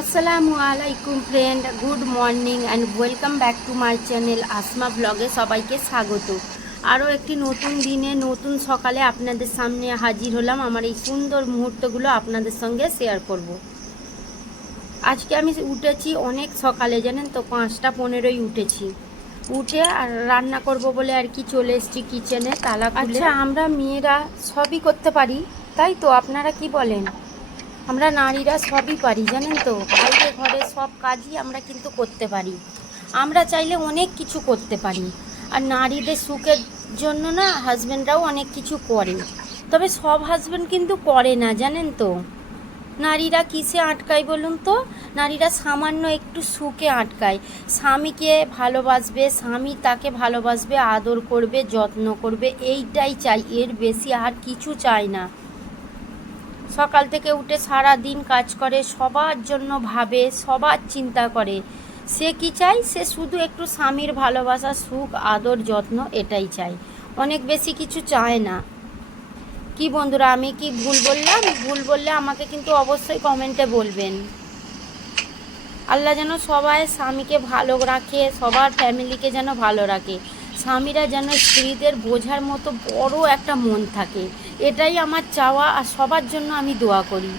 আসসালামু আলাইকুম friend good morning and welcome back to my channel Asma ব্লগে সবাইকে স্বাগত। আরও একটি নতুন দিনে, নতুন সকালে আপনাদের সামনে হাজির হলাম। আমার এই সুন্দর মুহূর্তগুলো আপনাদের সঙ্গে শেয়ার করব। আজকে আমি উঠেছি অনেক সকালে, জানেন তো? পাঁচটা পনেরোই উঠেছি। উঠে আর রান্না করব বলে আর কি চলে এসেছি কিচেনে তালা আচ্ছা আমরা মেয়েরা সবই করতে পারি, তাই তো? আপনারা কি বলেন? আমরা নারীরা সবই পারি, জানেন তো? বাইরে ঘরে সব কাজই আমরা কিন্তু করতে পারি। আমরা চাইলে অনেক কিছু করতে পারি। আর নারীদের সুখের জন্য না হাজব্যান্ডরাও অনেক কিছু করে। তবে সব হাজব্যান্ড কিন্তু করে না, জানেন তো? নারীরা কিসে আটকায় বলুন তো? নারীরা সামান্য একটু সুখে আটকায়। স্বামীকে ভালোবাসবে, স্বামী তাকে ভালোবাসবে, আদর করবে, যত্ন করবে, এইটাই চাই। এর বেশি আর কিছু চায় না। সকাল থেকে উঠে সারা দিন কাজ করে, সবার জন্য ভাবে, সবার চিন্তা করে। সে কি চায়? সে শুধু একটু স্বামীর ভালোবাসা, সুখ, আদর, যত্ন এটাই চাই অনেক বেশি কিছু চায় না। কি বন্ধুরা, আমি কি ভুল বললাম? ভুল বললে আমাকে কিন্তু অবশ্যই কমেন্টে বলবেন। আল্লাহ যেন সবাই স্বামীকে ভালো রাখে, সবার ফ্যামিলিকে যেন ভালো রাখে। স্বামীরা যেন স্ত্রীদের বোঝার মতো বড় একটা মন থাকে। এটাই আমার চাওয়া আর সবার জন্য আমি দোয়া করি।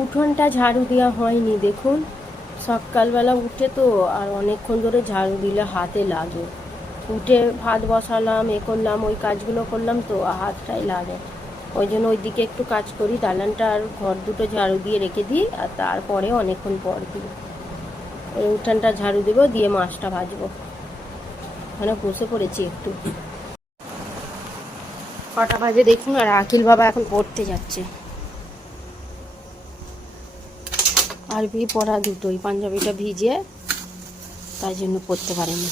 উঠোনটা ঝাড়ু দেওয়া হয়নি, দেখুন। সকালবেলা উঠে তো আর অনেকক্ষণ ধরে ঝাড়ু দিলে হাতে লাগে। উঠে ভাত বসালাম, এ করলাম, ওই কাজগুলো করলাম তো হাতটাই লাগে। ওই জন্য ওই দিকে একটু কাজ করি, দালানটা আর ঘর দুটো ঝাড়ু দিয়ে রেখে দিই, আর তারপরে অনেকক্ষণ পর দিই। ওই উঠানটা ঝাড়ু দেবো, দিয়ে মাছটা ভাজবো। ওখানে বসে পড়েছি একটু। কটা বাজে দেখুন, আর আকিল বাবা এখন পড়তে যাচ্ছে। আরবি পড়া দুটোই, পাঞ্জাবিটা ভিজিয়ে, তাই জন্য পড়তে পারেনি।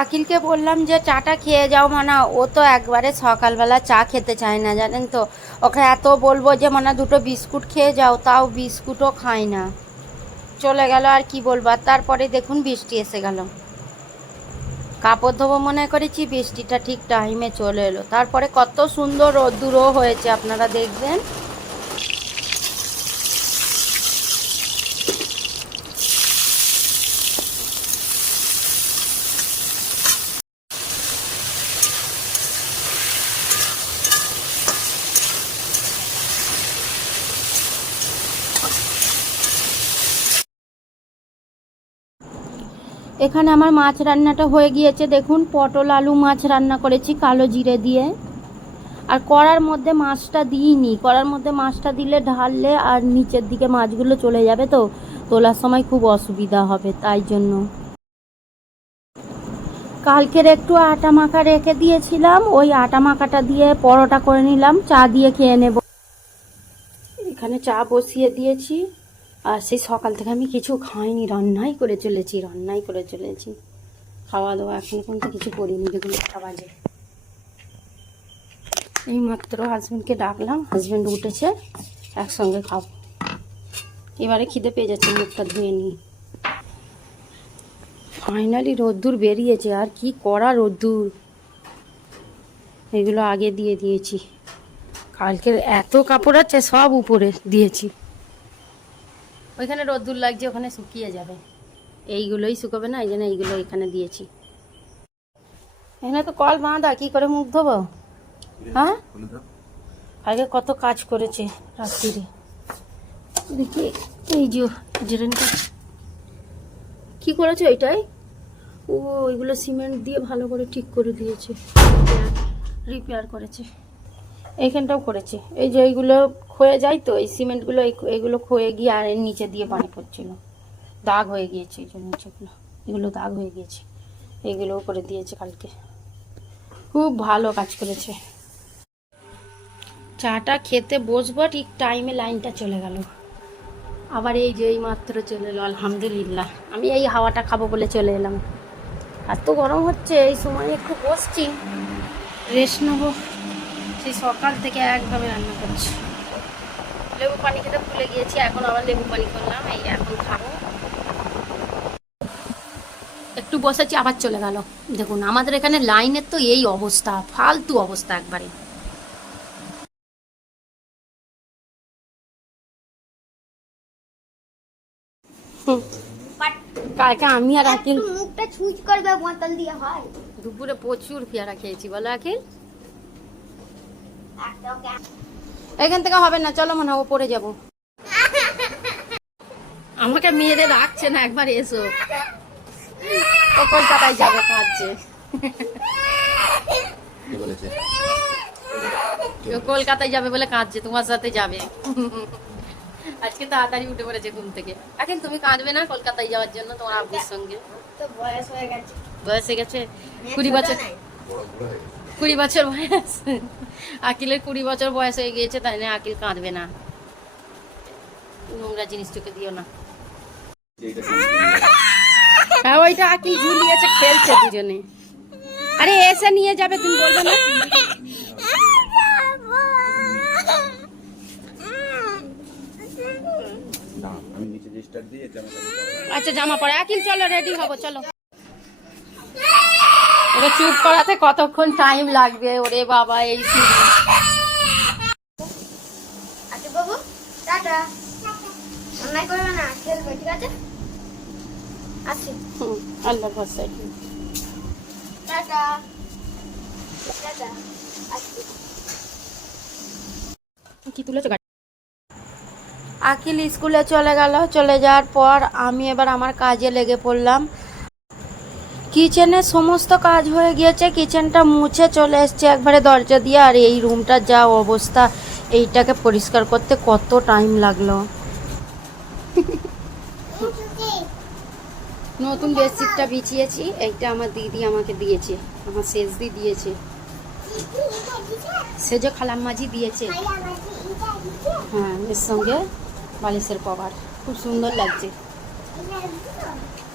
আকিলকে বললাম যে, চাটা খেয়ে যাও মানা। ও তো একবারে সকালবেলা চা খেতে চায় না, জানেন তো। ওকে এত বলব যে, মানা, দুটো বিস্কুট খেয়ে যাও। তাও বিস্কুটও খায় না। চলে গেল, আর কি বলব? তারপরে দেখুন, বৃষ্টি এসে গেল। কাপড় ধোবো মনে করেছি, বৃষ্টিটা ঠিক টাইমে চলে এলো। তারপরে কত সুন্দর রোদ্দুরও হয়েছে, আপনারা দেখবেন। এখানে আমার মাছ রান্নাটা হয়ে গিয়েছে, দেখুন, পটল আলু মাছ রান্না করেছি কালো জিরে দিয়ে। আর কড়ার মধ্যে মাছটা দিইনি, কড়ার মধ্যে মাছটা দিলে ঢাললে আর নিচের দিকে মাছগুলো চলে যাবে তো, তোলার সময় খুব অসুবিধা হবে তাই জন্য। কালকের একটু আটা মাখা রেখে দিয়েছিলাম, ওই আটা মাখাটা দিয়ে পরোটা করে নিলাম, চা দিয়ে খেয়ে নেব। এখানে চা বসিয়ে দিয়েছি। আর সেই সকাল থেকে আমি কিছু খাইনি, রান্নাই করে চলেছি, রান্নাই করে চলেছি। খাওয়া দাওয়া এখন পর্যন্ত কিছু করিনি, দেখুন একটা বাজে। এই মাত্র হাজব্যান্ডকে ডাকলাম হাজব্যান্ড উঠেছে, একসঙ্গে খাব। এবারে খিদে পেয়ে যাচ্ছে, মুখটা ধুয়ে নিই। ফাইনালি রোদ্দুর বেরিয়েছে, আর কি করা রোদ্দুর? এগুলো আগে দিয়ে দিয়েছি। কালকের এত কাপড় আছে, সব উপরে দিয়েছি। ওইখানে রোদ্দুর লাগছে, ওখানে শুকিয়ে যাবে। এইগুলোই শুকোবে না, এই জন্য এইগুলো এখানে দিয়েছি। এখানে তো কল বাঁধা, কি করে মুখ ধোবো? হ্যাঁ? আগে কত কাজ করেছে রাত্রিরে। দেখি এই যে কি করেছে ওইটাই? ও, ওইগুলো সিমেন্ট দিয়ে ভালো করে ঠিক করে দিয়েছে। রিপেয়ার করেছে। এইখানটাও করেছে। এই যে এইগুলো ক্ষয়ে যায় তো, এই সিমেন্টগুলো এইগুলো ক্ষয়ে গিয়ে আর এর নিচে দিয়ে পানি পড়ছিল। দাগ হয়ে গিয়েছে, এই নিচেগুলো এগুলো দাগ হয়ে গিয়েছে। এইগুলোও করে দিয়েছে কালকে। খুব ভালো কাজ করেছে। চাটা খেতে বসবো, ঠিক টাইমে লাইনটা চলে গেল। আবার এই যে এই মাত্র চলে এলো, আলহামদুলিল্লাহ। আমি এই হাওয়াটা খাব বলে চলে এলাম। এত গরম হচ্ছে, এই সময় একটু বসছি। রেস্ট নেব। সেই সকাল থেকে একভাবে রান্না করছি। লেবু পানি খেতে ভুলে গিয়েছি এখন আবার লেবু পানি করলাম এই এখন খাব। একটু বসেছি আবার চলে গেল। দেখুন আমাদের এখানে লাইনের তো এই অবস্থা ফালতু অবস্থা একবারে। কালকে আমি আর আকিল মুখটা ছুঁচ করবে বোতল দিয়ে হয়। দুপুরে প্রচুর পেয়ারা খেয়েছি বলো আকিল এখান থেকে হবে না চলো মনে হয় পড়ে যাব। আমাকে মেয়েদের রাখছে না একবার এসো। ও কলকাতায় যাবে কাজে কে বলেছে? ও কলকাতায় যাবে বলে কাঁদছে তোমার সাথে যাবে। আজকে তাড়াতাড়ি উঠে পড়েছে ঘুম থেকে। এখন তুমি কাঁদবে না কলকাতায় যাওয়ার জন্য তোমার আব্বুর সঙ্গে? বয়স হয়ে গেছে। বয়স হয়ে গেছে? কুড়ি বছর কুড়ি বছর বয়স। আকিলের কুড়ি বছর বয়স হয়ে গিয়েছে তাই না আকিল কাঁদবে না। নোংরা জিনিস চোখে দিও না। হ্যাঁ ওইটা আকিল ঝুলিয়েছে খেলছে দুজনে। আরে এসে নিয়ে যাবে তুমি বলবে না? আচ্ছা জামা পরে। আকিল চলো রেডি হব চলো। ওকে চুপ করাতে কতক্ষণ টাইম লাগবে? ওরে বাবা এই আচ্ছা বাবু টাটা। অন্যায় করবে না খেলবে ঠিক আছে? আসি। হুম, আল্লাহ ভরসা টাটা। টাটা। আসি। কি তুলেছো আকিল স্কুলে চলে গেল। চলে যাওয়ার পর আমি এবার আমার কাজে লেগে পড়লাম। কিচেনের সমস্ত কাজ হয়ে গিয়েছে, কিচেনটা মুছে চলে এসছে, একবারে দরজা দিয়ে, আর এই রুমটার যা অবস্থা, এইটাকে পরিষ্কার করতে কত টাইম লাগল। নতুন বেডশিটটা বিছিয়েছি, এইটা আমার দিদি আমাকে দিয়েছে, আমার শেষ দি দিয়েছে। সেজো খালাম মাঝি দিয়েছে। হ্যাঁ এর সঙ্গে বালিশের কভার খুব সুন্দর লাগছে।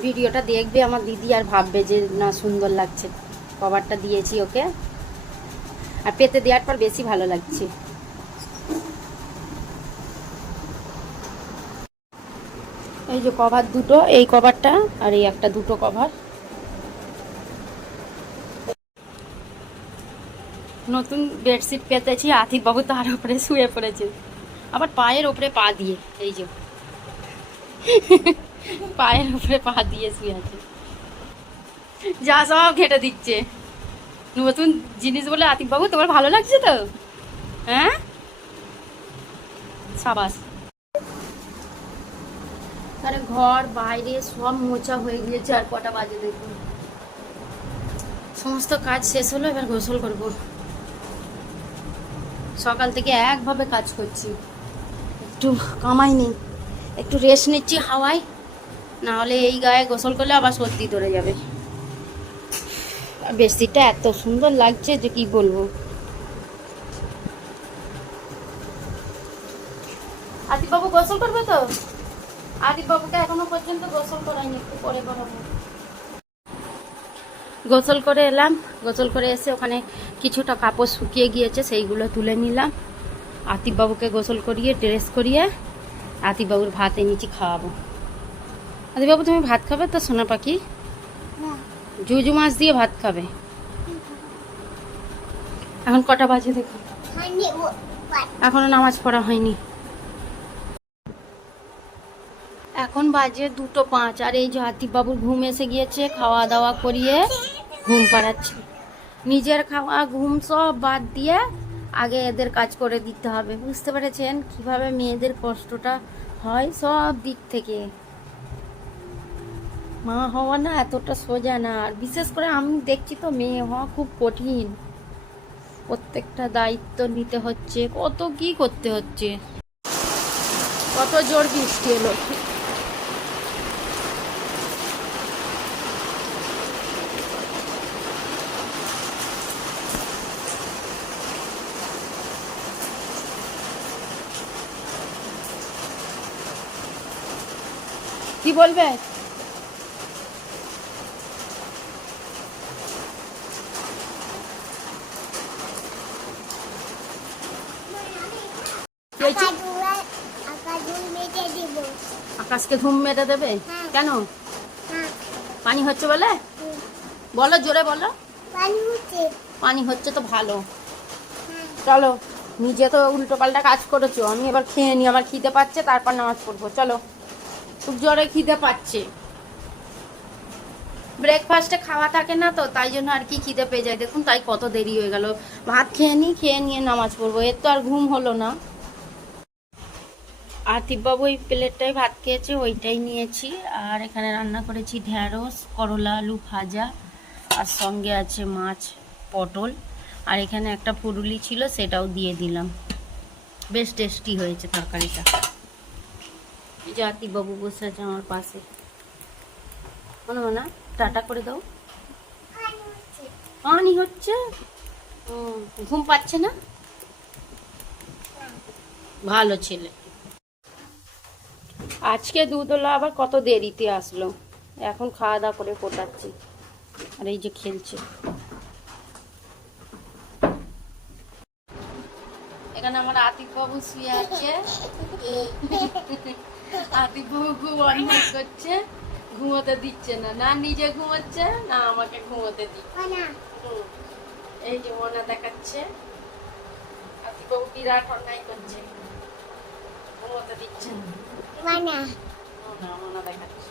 ভিডিওটা দেখবে আমার দিদি আর ভাববে যে না সুন্দর লাগছে। কভারটা দিয়েছি ওকে। আর পেতে দেওয়ার পর বেশি ভালো লাগছে। এই যে কভার দুটো, এই কভারটা আর এই একটা দুটো কভার নতুন বেডশিট পেতেছি, আতিক বাবু তার উপরে শুয়ে পড়েছে। আবার পায়ের উপরে পা দিয়ে, এই যে। পায়ের উপরে পা দিয়ে শুয়ে আছে। যা সব ঘেটে দিচ্ছে। নতুন জিনিস বলে আতিক বাবু তোমার ভালো লাগছে তো? হ্যাঁ? সাবাস। আরে ঘর, বাইরে সব মোচা হয়ে গিয়েছে আর কটা বাজে দেখুন। সমস্ত কাজ শেষ হলো, এবার গোসল করব। সকাল থেকে একভাবে কাজ করছি। একটু কামাই নেই, একটু রেস্ট নিচ্ছি হাওয়ায়। না হলে এই গায়ে গোসল করলে আবার সর্দি ধরে যাবে। বেডশিটটা এত সুন্দর লাগছে যে কি বলব। আদিবাবু গোসল করবে তো? আদিবাবুকে এখনও পর্যন্ত গোসল করাইনি একটু পরে করাবো। গোসল করে এলাম, গোসল করে এসে ওখানে কিছুটা কাপড় শুকিয়ে গিয়েছে, সেইগুলো তুলে নিলাম। আতিফবাবুকে গোসল করিয়ে ড্রেস করিয়ে আতিফবাবুর ভাত এনেছি খাওয়াবো। আতিফবাবু তুমি ভাত খাবে? তো সোনা পাখি? জুজু মাছ দিয়ে ভাত খাবে? এখন কটা বাজে দেখো। এখনও নামাজ পড়া হয়নি। এখন বাজে দুটো পাঁচ আর এই যে হাতিবাবুর ঘুম এসে গিয়েছে খাওয়া দাওয়া করিয়ে ঘুম পাড়াচ্ছে। নিজের খাওয়া ঘুম সব বাদ দিয়ে আগে এদের কাজ করে দিতে হবে। বুঝতে পেরেছেন? কীভাবে মেয়েদের কষ্টটা হয়? সব দিক থেকে। মা হওয়া না এতটা সোজা না। আর বিশেষ করে আমি দেখছি তো মেয়ে হওয়া খুব কঠিন। প্রত্যেকটা দায়িত্ব নিতে হচ্ছে। কত কি করতে হচ্ছে? কত জোর বৃষ্টি এলো। কি বলবে কি হয়েছে? আকাশকে ঘুম মেরে দেবে। কেন? পানি হচ্ছে বলে? বলো জোরে বলো। পানি হচ্ছে। তো ভালো। চলো নিজে তো উল্টো পাল্টা কাজ করেছ। আমি এবার খেয়ে নিই আমার খিদে পাচ্ছে তারপর নামাজ পড়ব। চলো খুব জোরে খিদে পাচ্ছে। ব্রেকফাস্টে খাওয়া থাকে না তো তাই জন্য আর কি খিদে পেয়ে যায়। দেখুন তাই কত দেরি হয়ে গেল। ভাত খেয়ে নিই খেয়ে নিয়ে নামাজ পড়ব। এর তো আর ঘুম হলো না। আতিফবাবু ওই প্লেটটাই ভাত খেয়েছে, ওইটাই নিয়েছি। আর এখানে রান্না করেছি ঢ্যাঁড়স, করলা, আলু ভাজা, আর সঙ্গে আছে মাছ, পটল। আর এখানে একটা পুরুলি ছিল, সেটাও দিয়ে দিলাম। বেশ টেস্টি হয়েছে তরকারিটা। এই যে আতিফবাবু বসে আছে আমার পাশে। মনে মনে টাটা করে দাও। পানি হচ্ছে? ঘুম পাচ্ছে না? ভালো ছেলে। আজকে দুধওয়ালা আবার কত দেরিতে আসলো? এখন খাওয়া দাওয়া করে ফোটাচ্ছি আর এই যে খেলছে। এখানে আমার আতিক বাবু শুয়ে আছে। আতিক বাবু খুব অন্যায় করছে। ঘুমোতে দিচ্ছে না। না নিজে ঘুমোচ্ছে না আমাকে ঘুমোতে দিচ্ছে। এই যে মনা দেখাচ্ছে। আতিক বাবু বিরাট অন্যায় করছে। ঘুমোতে দিচ্ছে না। মনা? মনা দেখাচ্ছে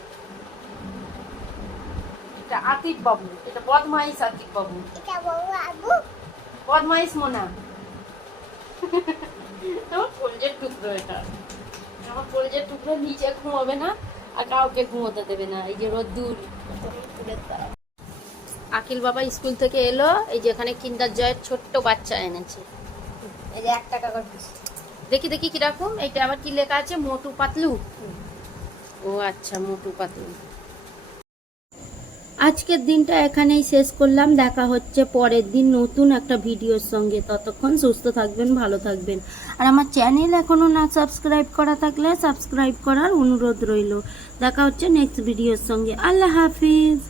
এটা আতিক বাবু এটা বদমাইশ আতিক বাবু। বদমাইশ মোনা। আমার কলজের টুকরো এটা। আমার কলজের টুকরো নিচে ঘুমাবে না আর কাউকে ঘুমোতে দেবে না। এই যে রোদ্দুর। আকিল বাবা স্কুল থেকে এলো এই যে এখানে কিন্ডার জয়ের ছোট্ট বাচ্চা এনেছে। এই যে এক টাকা করে। দেখি দেখি কীরকম। এটা আবার কি লেখা আছে? মোটু পাতলু। ও আচ্ছা মোটু পাতলু। আজকের দিনটা এখানেই শেষ করলাম। দেখা হচ্ছে পরের দিন নতুন একটা ভিডিওর সঙ্গে। ততক্ষণ সুস্থ থাকবেন ভালো থাকবেন। আর আমার চ্যানেল এখনও না সাবস্ক্রাইব করা থাকলে সাবস্ক্রাইব করার অনুরোধ রইল। দেখা হচ্ছে নেক্সট ভিডিওর সঙ্গে। আল্লাহ হাফিজ।